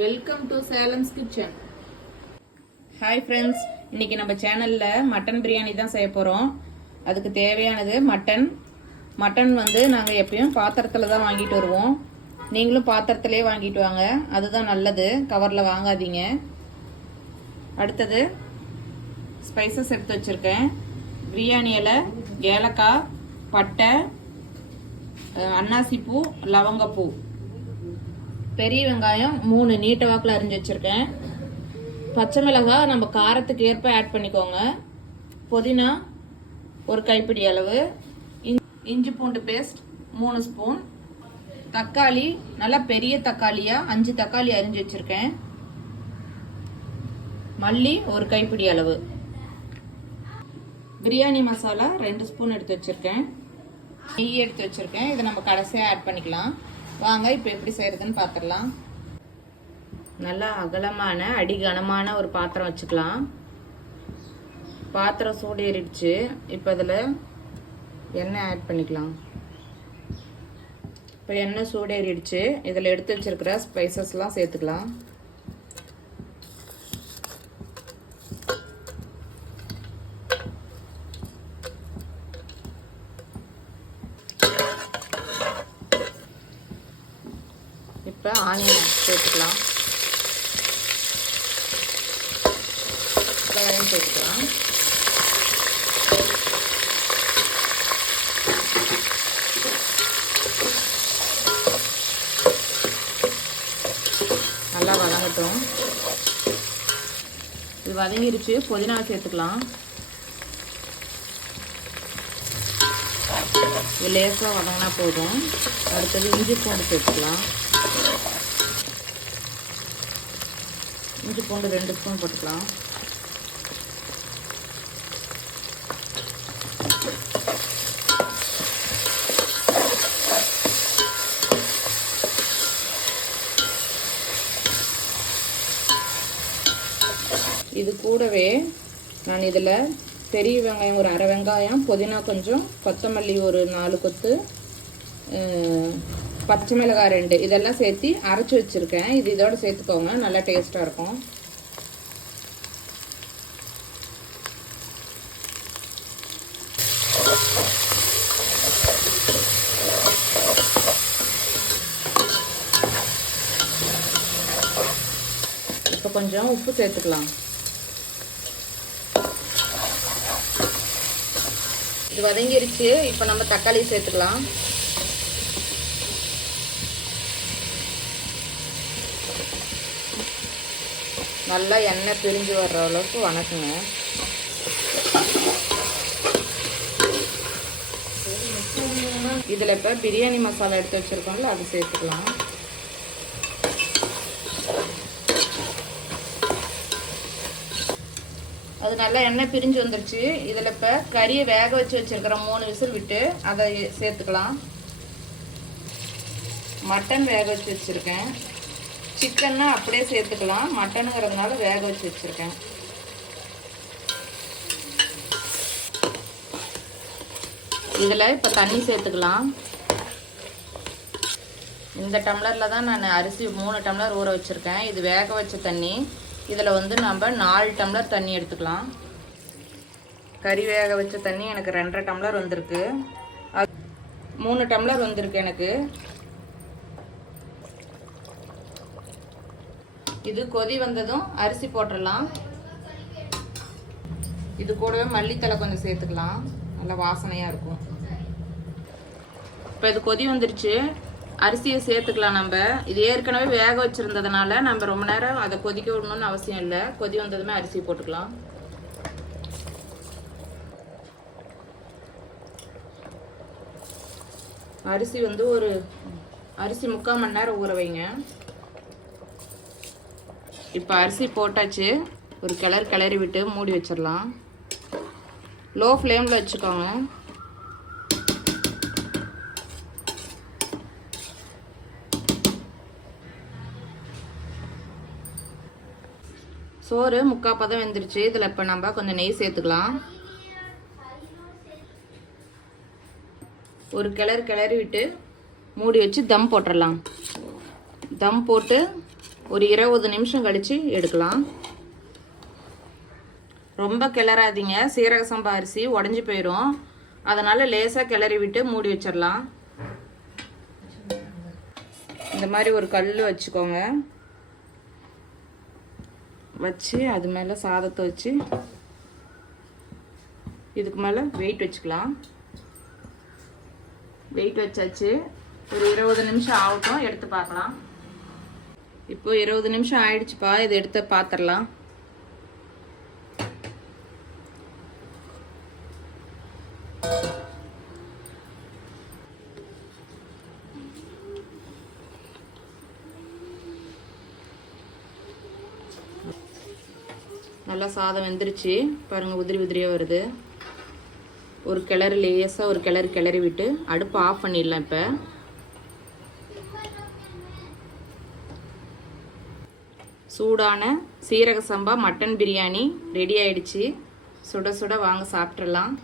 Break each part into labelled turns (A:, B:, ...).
A: Welcome to Salem's kitchen hi friends இன்னைக்கு நம்ம சேனலில் மட்டன் பிரியாணி தான் செய்ய போகிறோம் அதுக்கு தேவையானது மட்டன் மட்டன் வந்து நாங்கள் எப்பயும் பாத்திரத்தில் தான் வாங்கிட்டு வருவோம். நீங்களும் பாத்திரத்திலே வாங்கிட்டு வாங்க. அதுதான் நல்லது. கவரில் வாங்காதீங்க. அடுத்தது ஸ்பைசஸ் எடுத்து வச்சுருக்கேன். பிரியாணி இலை ஏலக்காய் பட்டை அன்னாசிப்பூ லவங்கப்பூ. பெரிய வெங்காயம் மூணு நீட்ட வாக்கில் அரிஞ்சு வச்சுருக்கேன். பச்சை மிளகாய் நம்ம காரத்துக்கு ஏற்ப ஆட் பண்ணிக்கோங்க. புதினா ஒரு கைப்பிடி அளவு. இஞ்சி பூண்டு பேஸ்ட் மூணு ஸ்பூன் தக்காளி நல்லா பெரிய தக்காளியாக அஞ்சு தக்காளி அரிஞ்சு வச்சுருக்கேன். மல்லி ஒரு கைப்பிடி அளவு. பிரியாணி மசாலா ரெண்டு ஸ்பூன் எடுத்து வச்சுருக்கேன். நெய் எடுத்து வச்சுருக்கேன். இதை நம்ம கடைசியாக ஆட் பண்ணிக்கலாம். வாங்க இப்போ எப்படி செய்கிறதுன்னு பார்த்துடலாம் நல்லா அகலமான அடிகனமான ஒரு பாத்திரம் வச்சுக்கலாம். பாத்திரம் சூடு ஏறிடுச்சு இப்போ இதில் எண்ணெய் ஆட் பண்ணிக்கலாம். இப்போ எண்ணெய் சூடேறிடுச்சு. இதில் எடுத்து வச்சுருக்கிற ஸ்பைசஸ்லாம் சேர்த்துக்கலாம். இப்போ ஆனியன் சேர்த்துக்கலாம் வெங்காயம் சேர்த்துக்கலாம். நல்லா வதங்கட்டும். இது வதங்கிருச்சு. புதினா சேர்த்துக்கலாம். இது லேசாக வதங்கினா போதும். அடுத்தது இஞ்சி பூண்டு சேர்த்துக்கலாம். இஞ்சி பூண்டு ரெண்டு ஸ்பூன் போட்டுக்கலாம். இது கூடவே நான் இதில் பெரிய வெங்காயம் ஒரு அரை வெங்காயம் புதினா கொஞ்சம் கொத்தமல்லி ஒரு நாலு கொத்து பச்சை மிளகாய் ரெண்டு. இதெல்லாம் சேர்த்து அரைச்சி வச்சுருக்கேன். இது இதோட சேர்த்துக்கோங்க. நல்லா டேஸ்ட்டாக இருக்கும். இப்போ கொஞ்சம் உப்பு சேர்த்துக்கலாம். இது வதங்கிருச்சு. இப்போ நம்ம தக்காளி சேர்த்துக்கலாம். நல்லா எண்ணெய் பிரிஞ்சு வர்ற அளவுக்கு வணக்குங்க. இதில் இப்போ பிரியாணி மசாலா எடுத்து வச்சுருக்கோம்ல அது சேர்த்துக்கலாம். அது நல்லா எண்ணெய் பிரிஞ்சு வந்துருச்சு. இதில் இப்போ கறியை வேக வச்சு வச்சுருக்கிற மூணு விசில் விட்டு அதை சேர்த்துக்கலாம். மட்டன் வேக வச்சு வச்சுருக்கேன். சிக்கன்னா அப்படியே சேர்த்துக்கலாம். மட்டனுங்கிறதுனால வேக வச்சு வச்சுருக்கேன். இதில் இப்போ தண்ணி சேர்த்துக்கலாம். இந்த டம்ளரில் தான் நான் அரிசி மூணு டம்ளர் ஊற வச்சுருக்கேன். இது வேக வச்ச தண்ணி. இதில் வந்து நம்ம நாலு டம்ளர் தண்ணி எடுத்துக்கலாம். கறி வேக வச்ச தண்ணி எனக்கு ரெண்டரை டம்ளர் வந்திருக்கு. அது மூணு டம்ளர் வந்திருக்கு எனக்கு. இது கொதி வந்ததும் அரிசி போட்டுடலாம். இது கூடவே மல்லித்தலை கொஞ்சம் சேர்த்துக்கலாம். நல்லா வாசனையாக இருக்கும். இப்போ இது கொதி வந்துருச்சு. அரிசியை சேர்த்துக்கலாம் நம்ம. இது ஏற்கனவே வேக வச்சுருந்ததுனால நம்ம ரொம்ப நேரம் அதை கொதிக்க விடணும்னு அவசியம் இல்லை. கொதி வந்ததுமே அரிசி போட்டுக்கலாம். அரிசி வந்து ஒரு அரிசி முக்கால் மணி நேரம் ஊற வைங்க. இப்போ அரிசி போட்டாச்சு. ஒரு கிளறு கிளறி விட்டு மூடி வச்சிடலாம். லோ ஃப்ளேமில் வச்சுக்கோங்க. சோறு முக்கால் பதம் வெந்துருச்சு. இதில் இப்போ நம்ம கொஞ்சம் நெய் சேர்த்துக்கலாம். ஒரு கிளறு கிளறி விட்டு மூடி வச்சு தம் போட்டுடலாம். தம் போட்டு ஒரு இருபது நிமிஷம் கழித்து எடுக்கலாம். ரொம்ப கிளறாதீங்க. சீரக சம்பா அரிசி உடஞ்சி போயிடும் அதனால் லேசாக கிளறி விட்டு மூடி வச்சிடலாம் இந்த மாதிரி ஒரு கல் வச்சுக்கோங்க. வச்சு அது மேலே சாதத்தை வச்சு இதுக்கு மேலே வெயிட் வச்சுக்கலாம். வெயிட் வச்சாச்சு. ஒரு இருபது நிமிஷம் ஆகட்டும். எடுத்து பார்க்கலாம். இப்போ இருபது நிமிஷம் ஆயிடுச்சுப்பா இதை எடுத்து பார்த்துடலாம் நல்லா சாதம் வெந்துருச்சு. பாருங்கள் உதிரி உதிரியாக வருது. ஒரு கிளறு லேசாக ஒரு கிளறு கிளறி விட்டு அடுப்பு ஆஃப் பண்ணிடலாம் இப்போ. சூடான சீரக சம்பா மட்டன் பிரியாணி ரெடி ஆயிடுச்சு. சுட சுட வாங்க சாப்பிட்றலாம்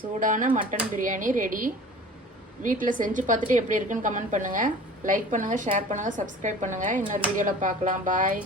A: சூடான மட்டன் பிரியாணி ரெடி வீட்டில் செஞ்சு பார்த்துட்டு எப்படி இருக்குன்னு கமெண்ட் பண்ணுங்கள் லைக் பண்ணுங்கள் ஷேர் பண்ணுங்கள் சப்ஸ்கிரைப் பண்ணுங்கள் இன்னொரு வீடியோவில் பார்க்கலாம். பாய்